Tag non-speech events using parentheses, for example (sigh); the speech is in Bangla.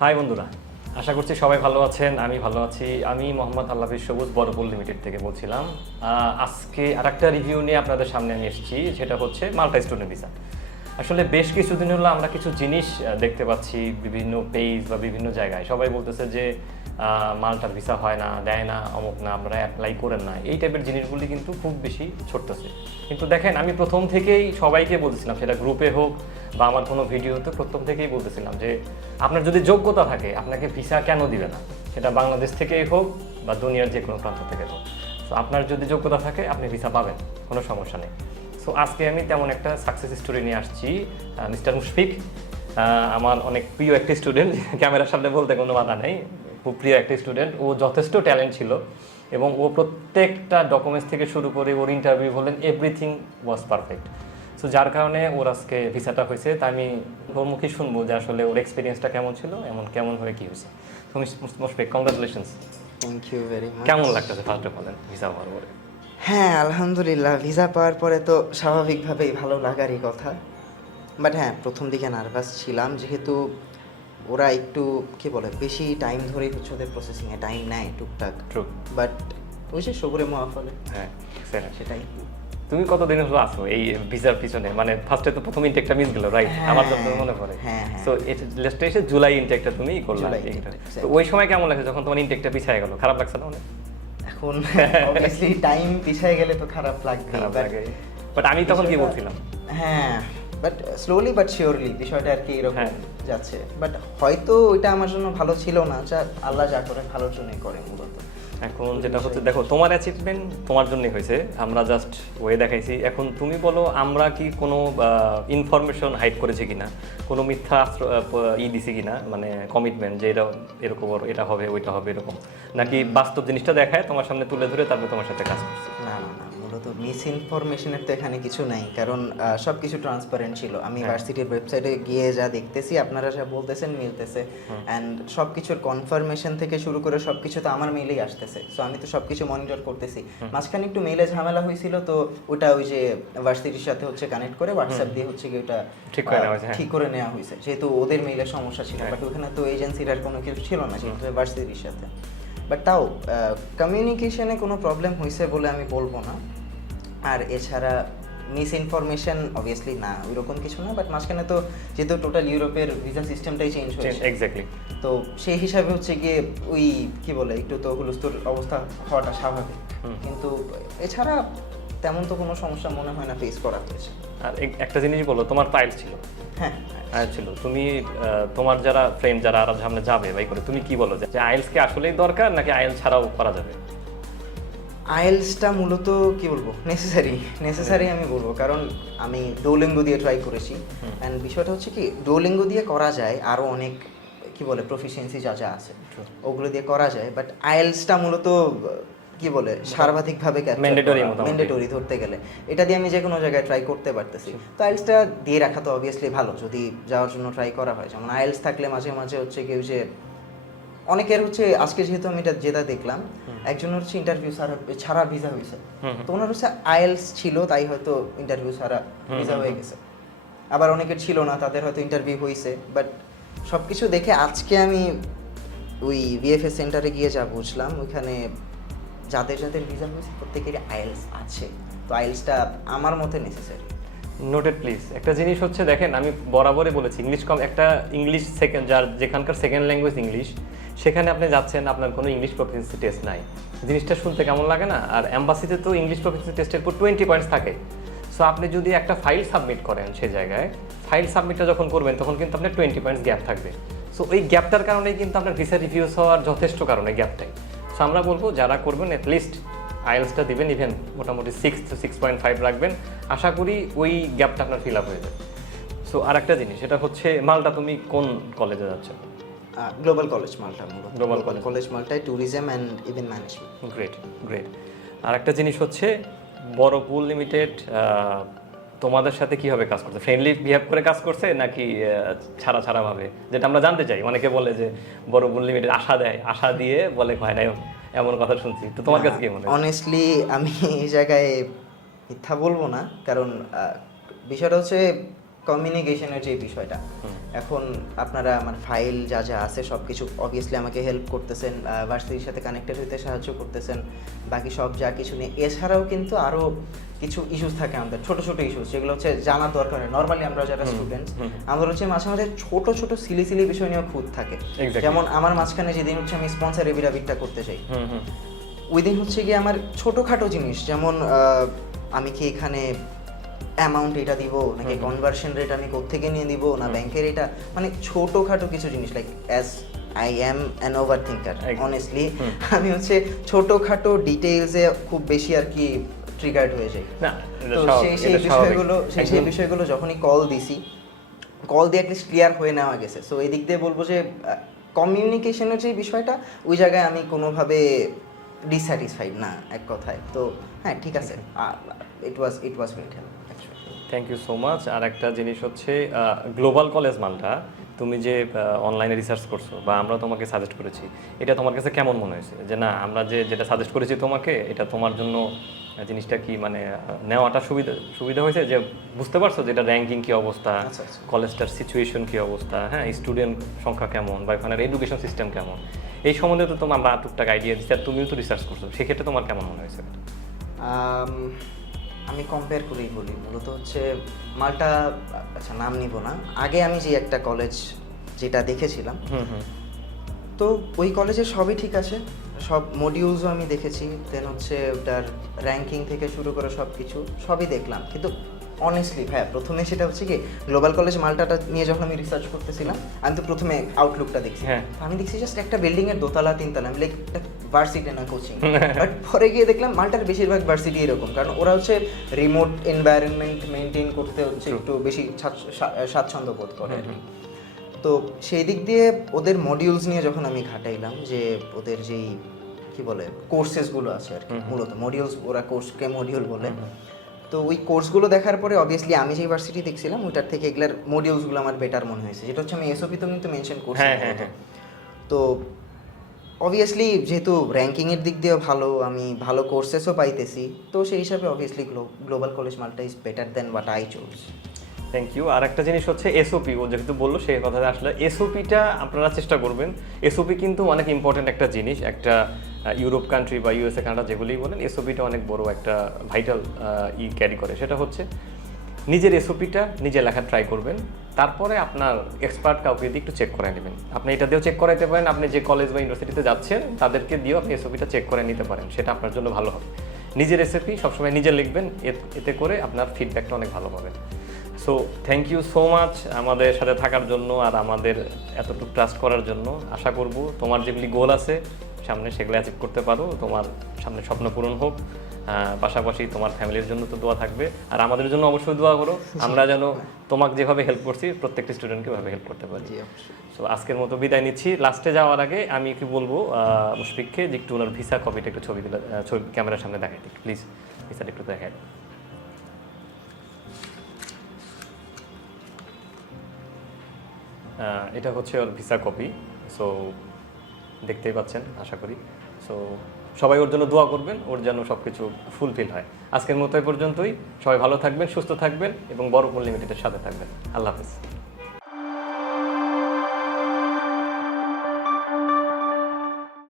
হাই বন্ধুরা, আশা করছি সবাই ভালো আছেন, আমি ভালো আছি। আমি মোহাম্মদ আল্লাফিস সবুজ বড়পুল লিমিটেড থেকে বলছিলাম। আজকে আর একটা রিভিউ নিয়ে আপনাদের সামনে আমি এসেছি, সেটা হচ্ছে মাল্টা স্টুডেন্ট ভিসা আসলে বেশ কিছুদিন হলো আমরা কিছু জিনিস দেখতে পাচ্ছি বিভিন্ন পেজ বা বিভিন্ন জায়গায়। সবাই বলতেছে যে মাল্টার ভিসা হয় না, দেয় না, অমুক না, আমরা অ্যাপ্লাই করেন না। এই টাইপের জিনিসগুলি কিন্তু খুব বেশি ছড়তেছে কিন্তু দেখেন, আমি প্রথম থেকেই সবাইকে বলতেছিলাম সেটা গ্রুপে হোক বা আমার কোনো ভিডিওতে প্রথম থেকেই বলতেছিলাম যে আপনার যদি যোগ্যতা থাকে, আপনাকে ভিসা কেন দিবে না? সেটা বাংলাদেশ থেকেই হোক বা দুনিয়ার যে কোনো প্রান্ত থেকে হোক। তো আপনার যদি যোগ্যতা থাকে, আপনি ভিসা পাবেন, কোনো সমস্যা নেই। সো আজকে আমি তেমন একটা সাকসেস স্টোরি নিয়ে আসছি মিস্টার মুশফিক। আমার অনেক প্রিয় একটি স্টুডেন্ট (laughs) ক্যামেরার সামনে বলতে কোনো বাধা নেই। খুব প্রিয় একটি স্টুডেন্ট ও যথেষ্ট ট্যালেন্ট ছিল এবং ও প্রত্যেকটা ডকুমেন্টস থেকে শুরু করে ওর ইন্টারভিউ বলেন এভরিথিং ওয়াজ পারফেক্ট সো যার কারণে ওর আজকে ভিসাটা হয়েছে তা আমি ওর মুখে শুনব যে আসলে ওর এক্সপিরিয়েন্সটা কেমন ছিল এমন কেমন হয়ে কি হয়েছে। তো Mushfiq congratulations thank you very much কেমন লাগতেছে ফার্স্ট অফ অল ভিসা পাওয়ার পরে? হ্যাঁ আলহামদুলিল্লাহ ভিসা পাওয়ার পরে তো স্বাভাবিকভাবেই ভালো লাগারই কথা। বাট হ্যাঁ প্রথম দিকে নার্ভাস ছিলাম যেহেতু ওরা একটু কি বলে বেশি টাইম ধরেই হচ্ছে ওদের প্রসেসিংয়ে টাইম নেয় টুকটাক। ট্রু বাট ওই যে সবুরে মহাফলে। হ্যাঁ সেটা সেটাই। তুমি কতদিন হলো আছো? এই ভিসার পিছনে। মানে ফার্স্টে তো প্রথম ইনটেকটা মিস গেল রাইট হ্যাঁ, আমার যত মনে পড়ে। হ্যাঁ, হ্যাঁ। সো লাস্টে এসে জুলাই ইনটেকটা তুমি করলা তো ওই সময় কেমন লাগছে যখন তোমার ইনটেকটা পিছিয়ে গেল? খারাপ লাগছে না অনেক? এখন অবভিয়াসলি টাইম পিছিয়ে গেলে তো খারাপ লাগবে খারাপ লাগে। বাট আমি তখন কি বলছিলাম? হ্যাঁ বাট স্লোলি বাট শিওরলি বিষয়টা আর কি এরকম হ্যাঁ। যাচ্ছে। বাট হয়তো ওইটা আমার জন্য ভালো ছিল না যা আল্লাহ যা করে ভালোর জন্যই করে মূলত। এখন যেটা হচ্ছে, দেখো, তোমার অ্যাচিভমেন্ট তোমার জন্যই হয়েছে। আমরা জাস্ট ওয়ে দেখাইছি। এখন তুমি বলো, আমরা কি কোনো ইনফরমেশন হাইড করেছি কিনা? কোনো মিথ্যা ই দিছি কিনা? মানে কমিটমেন্ট যে এটা, এরকম এটা হবে, ওইটা হবে, এরকম। নাকি বাস্তব জিনিসটা দেখায়, তোমার সামনে তুলে ধরে তারপর তোমার সাথে কাজ করছে? না না। মিস ইনফরমেশনের তো এখানে কিছু নাই কারণ সব কিছু ট্রান্সপারেন্ট ছিল। আমি হ্যাঁ। ভার্সিটির ওয়েবসাইটে গিয়ে যা দেখতেছি আপনারা যা বলতেছেন মিলতেছে। অ্যান্ড সব কিছুর কনফার্মেশন থেকে শুরু করে সব কিছু তো আমার মেইলেই আসতেছে। সো আমি তো সব কিছু মনিটর করতেছি মাঝখানে একটু মেইলে ঝামেলা হয়েছিল তো ওটা ওই যে ভার্সিটির সাথে হচ্ছে কানেক্ট করে হোয়াটসঅ্যাপ দিয়ে হচ্ছে কি ওটা ঠিক করে নেওয়া হয়েছে, হ্যাঁ। ঠিক করে নেওয়া হয়েছে। যেহেতু ওদের মেইলের সমস্যা ছিল হ্যাঁ। বাট ওখানে তো এজেন্সির আর কোনো কিছু ছিল না যেহেতু ভার্সিটির সাথে। বাট তাও কমিউনিকেশনে কোনো প্রবলেম হয়েছে বলে আমি বলব না। আর এছাড়া মিস ইনফরমেশন অবভিয়াসলি না ওইরকম কিছু না বাট মাঝখানে তো যেহেতু টোটাল ইউরোপের ভিসা সিস্টেমটাই চেঞ্জ হয়েছে। এক্স্যাক্টলি তো সেই হিসাবে হচ্ছে গিয়ে ওই কি বলে একটু তো হুলস্থুর অবস্থা হওয়াটা স্বাভাবিক। কিন্তু এছাড়া তেমন তো কোনো সমস্যা মনে হয় না ফেস করা হয়েছে। আর একটা জিনিস বলো তোমার টাইল ছিল? হ্যাঁ আয়াল ছিল। তুমি তোমার যারা ফ্রেন্ড যারা আর সামনে যাবে বাই করে তুমি কি বলো যে আইএলস কি আসলেই দরকার নাকি আইএলস ছাড়াও করা যাবে? আইএলসটা মূলত কি বলব? নেসেসারি নেসেসারি আমি বলব। কারণ আমি ডোলিঙ্গো দিয়ে ট্রাই করেছি। অ্যান্ড বিষয়টা হচ্ছে কি ডোলিঙ্গো দিয়ে করা যায় আরও অনেক কি বলে প্রফিসিয়েন্সি যা যা আছে ওগুলো দিয়ে করা যায়। বাট আইএলসটা মূলত কি বলে সার্বাধিকভাবে ম্যান্ডেটরি ধরতে গেলে। এটা দিয়ে আমি যে কোনো জায়গায় ট্রাই করতে পারতেছি। তো আইএলসটা দিয়ে রাখা তো অবভিয়াসলি ভালো। যদি যাওয়ার জন্য ট্রাই করা হয় যেমন আইএলস থাকলে মাঝে মাঝে হচ্ছে কেউ যে অনেকের হচ্ছে আজকে যেহেতু আমি এটা যেটা দেখলাম একজনের হচ্ছে ইন্টারভিউ ছাড়া ছাড়া ভিসা হয়েছে। তো ওনার হচ্ছে আইএলস ছিল তাই হয়তো ইন্টারভিউ ছাড়া ভিসা হয়ে গেছে। আবার অনেকের ছিল না তাদের হয়তো ইন্টারভিউ হয়েছে বাট সব কিছু দেখে আজকে আমি ওই বিএফএস সেন্টারে গিয়ে যা বুঝলাম ওইখানে যাদের যাদের ভিসা হয়েছে প্রত্যেকেরই আইএলস আছে। তো আইএলসটা আমার মতে নেসেসারি নোটেড প্লিজ একটা জিনিস হচ্ছে, দেখেন, আমি বরাবরই বলেছি ইংলিশ কম, একটা ইংলিশ সেকেন্ড যার যেখানকার সেকেন্ড ল্যাঙ্গুয়েজ ইংলিশ সেখানে আপনি যাচ্ছেন, আপনার কোনো ইংলিশ প্রফিসিয়েন্সি টেস্ট নাই। জিনিসটা শুনতে কেমন লাগে না? আর অ্যাম্বাসিতে তো ইংলিশ প্রফিসিয়েন্সি টেস্টের উপর টোয়েন্টি পয়েন্টস থাকে। সো আপনি যদি একটা ফাইল সাবমিট করেন সে জায়গায় ফাইল সাবমিটটা যখন করবেন, তখন কিন্তু আপনার টোয়েন্টি পয়েন্টস গ্যাপ থাকবে। সো ওই গ্যাপটার কারণেই কিন্তু আপনার ভিসা রিভিউস হওয়ার যথেষ্ট কারণে গ্যাপটাই সো আমরা বলব, যারা করবেন অ্যাটলিস্ট আইএলসটা দিবেন ইভেন মোটামুটি সিক্স সিক্স পয়েন্ট ফাইভ রাখবেন। আশা করি ওই গ্যাপটা আপনার ফিল আপ হয়ে যাবে। সো আর একটা জিনিস সেটা হচ্ছে মালটা তুমি কোন কলেজে যাচ্ছ? Global college Malta global college college মালটায় tourism and event management great great আর একটা জিনিস হচ্ছে বড় পুল লিমিটেড তোমাদের সাথে কীভাবে কাজ করছে ফ্রেন্ডলি বিহেভ করে কাজ করছে নাকি ছাড়া ছাড়া ভাবে? যেটা আমরা জানতে চাই। অনেকে বলে যে বড় পুল লিমিটেড আশা দেয় আশা দিয়ে বলে ভাই না এমন কথা শুনছি। তো তোমার কাছে কি মনে হয়? অনেস্টলি আমি এই জায়গায় মিথ্যা বলব না কারণ বিষয়টা হচ্ছে কমিউনিকেশনের যে বিষয়টা। এখন আপনারা আমার ফাইল যা যা আছে সব কিছু অবভিয়াসলি আমাকে হেল্প করতেছেন ভার্সিটির সাথে কানেক্টেড হতে সাহায্য করতেছেন বাকি সব যা কিছু নিয়ে। এছাড়াও কিন্তু আরও কিছু ইস্যুস থাকে আমাদের ছোট ছোট ইস্যুস যেগুলো হচ্ছে জানার দরকার নেই। নর্মালি আমরা যারা স্টুডেন্টস আমাদের হচ্ছে মাঝে মাঝে ছোট ছোট সিলি সিলি বিষয় নিয়েও খুঁত থাকে। যেমন আমার মাঝখানে যেদিন হচ্ছে আমি স্পন্সার এভিডাভিটটা করতে চাই। ওই দিন হচ্ছে গিয়ে আমার ছোটোখাটো জিনিস যেমন আহ, আমি কি এখানে অ্যামাউন্ট এটা দিব? নাকি কনভার্সন রেট আমি কোত্থেকে নিয়ে দিব? না ব্যাংকের এটা মানে ছোটোখাটো কিছু জিনিস like as I am an over thinker. Honestly আমি হচ্ছে ছোটোখাটো ডিটেলসে খুব বেশি আর কি ট্রিগার্ড হয়ে যাই। তো সেই সেই বিষয়গুলো সেই সেই বিষয়গুলো যখনই কল দিছি কল দিয়ে অ্যাটলিস্ট ক্লিয়ার হয়ে নেওয়া গেছে। সো এই দিক দিয়ে বলব যে কমিউনিকেশনের যে বিষয়টা ওই জায়গায় আমি কোনোভাবে ডিস্যাটিসফাইড না এক কথায়। তো হ্যাঁ ঠিক আছে। It was it was great help thank you so much আর একটা জিনিস হচ্ছে গ্লোবাল কলেজ মালটা তুমি যে অনলাইনে রিসার্চ করছ বা আমরা তোমাকে সাজেস্ট করেছি এটা তোমার কাছে কেমন মনে হয়েছে? যে না আমরা যে যেটা সাজেস্ট করেছি তোমাকে এটা তোমার জন্য জিনিসটা কি মানে নেওয়াটা সুবিধা সুবিধা হয়েছে? যে বুঝতে পারছ যে এটা র্যাঙ্কিং কি অবস্থা। কলেজটার সিচুয়েশন কী অবস্থা হ্যাঁ স্টুডেন্ট সংখ্যা কেমন বা ওখানের এডুকেশন সিস্টেম কেমন? এই সম্বন্ধে তো তোমার টুকটাক আইডিয়া দিচ্ছি আর তুমিও তো রিসার্চ করছ। সেক্ষেত্রে তোমার কেমন মনে হয়েছে? আমি কম্পেয়ার করেই বলি। মূলত হচ্ছে মালটা আচ্ছা নাম নিব না। আগে আমি যে একটা কলেজ যেটা দেখেছিলাম হুম হুম। তো ওই কলেজে সবই ঠিক আছে। সব মডিউলসও আমি দেখেছি। দেন হচ্ছে ওটার র্যাঙ্কিং থেকে শুরু করে সব কিছু সবই দেখলাম। কিন্তু অনেস্টলি ভাইয়া প্রথমে সেটা হচ্ছে কি গ্লোবাল কলেজ মালটাটা নিয়ে যখন আমি রিসার্চ করতেছিলাম আমি তো প্রথমে আউটলুকটা দেখছি। হ্যাঁ। আমি দেখছি জাস্ট একটা বিল্ডিং এর দোতলা তিনতলা আমি লাইক ভার্সিটি না কোচিং বাট পরে গিয়ে দেখলাম মালটার বেশিরভাগ ভার্সিটি এরকম কারণ ওরা হচ্ছে রিমোট এনভায়রনমেন্ট মেনটেন করতে হচ্ছে একটু বেশি স্বাচ্ছন্দ্য বোধ করে। তো সেই দিক দিয়ে ওদের মডিউলস নিয়ে যখন আমি ঘাটাইলাম যে ওদের যেই কি বলে কোর্সেসগুলো আছে আর কি মূলত মডিউলস ওরা কোর্সকে মডিউল বলে। তো ওই কোর্সগুলো দেখার পরে অবভিয়াসলি আমি যে ইউনিভার্সিটি দেখছিলাম ওটার থেকে এগুলার মডিউলসগুলো আমার বেটার মনে হয়েছে। যেটা হচ্ছে আমি এসওপি তো কিন্তু মেনশন করছি। হ্যাঁ, হ্যাঁ, হ্যাঁ। তো অবভিয়াসলি যেহেতু র্যাঙ্কিংয়ের দিক দিয়েও ভালো আমি ভালো কোর্সেসও পাইতেছি। তো সেই হিসাবে obviously global college Malta is better then what I choose thank you আর একটা জিনিস হচ্ছে এসওপি ও যেহেতু বলল, সেই কথাটা আসলে এসওপিটা আপনারা চেষ্টা করবেন। এসওপি কিন্তু অনেক ইম্পর্টেন্ট একটা জিনিস, একটা ইউরোপ কান্ট্রি বা ইউএসএ কান্ট্রি যেগুলিই বলেন এসওপিটা অনেক বড় একটা ভাইটাল ই ক্যারি করে। সেটা হচ্ছে নিজের এসওপিটা নিজে লেখা ট্রাই করবেন, তারপরে আপনার এক্সপার্ট কাউকে দিয়ে একটু চেক করে নেবেন। আপনি এটা দিয়েও চেক করাইতে পারেন, আপনি যে কলেজ বা ইউনিভার্সিটিতে যাচ্ছেন, তাদেরকে দিয়েও আপনি এসওপিটা চেক করে নিতে পারেন। সেটা আপনার জন্য ভালো হবে। নিজের রেসিপি সবসময় নিজে লিখবেন এতে করে আপনার ফিডব্যাকটা অনেক ভালো পাবেন। So thank you so much আমাদের সাথে থাকার জন্য আর আমাদের এতটুকু ট্রাস্ট করার জন্য। আশা করব তোমার যেগুলি গোল আছে সামনে সেগুলো অ্যাচিভ করতে পারো। তোমার সামনে স্বপ্ন পূরণ হোক। পাশাপাশি তোমার ফ্যামিলির জন্য তো দোয়া থাকবে। আর আমাদের জন্য অবশ্যই দোয়া করো। আমরা যেন তোমাকে যেভাবে হেল্প করছি প্রত্যেকটি স্টুডেন্টকে ওভাবে হেল্প করতে পারি। সো আজকের মতো বিদায় নিচ্ছি। লাস্টে যাওয়ার আগে আমি কি বলব মুশফিককে যে একটু ওনার ভিসা কপিটা একটু ছবি দিলে ছবি ক্যামেরার সামনে দেখাই দিক প্লিজ ভিসাটা একটু দেখাই এটা হচ্ছে ওর ভিসা কপি। সো দেখতেই পাচ্ছেন, আশা করি। সো সবাই ওর জন্য দোয়া করবেন, ওর যেন সব কিছু ফুলফিল হয়। আজকের মতো পর্যন্তই। সবাই ভালো থাকবেন, সুস্থ থাকবেন এবং বড় লিমিটেডের সাথে থাকবেন। আল্লাহ হাফিজ।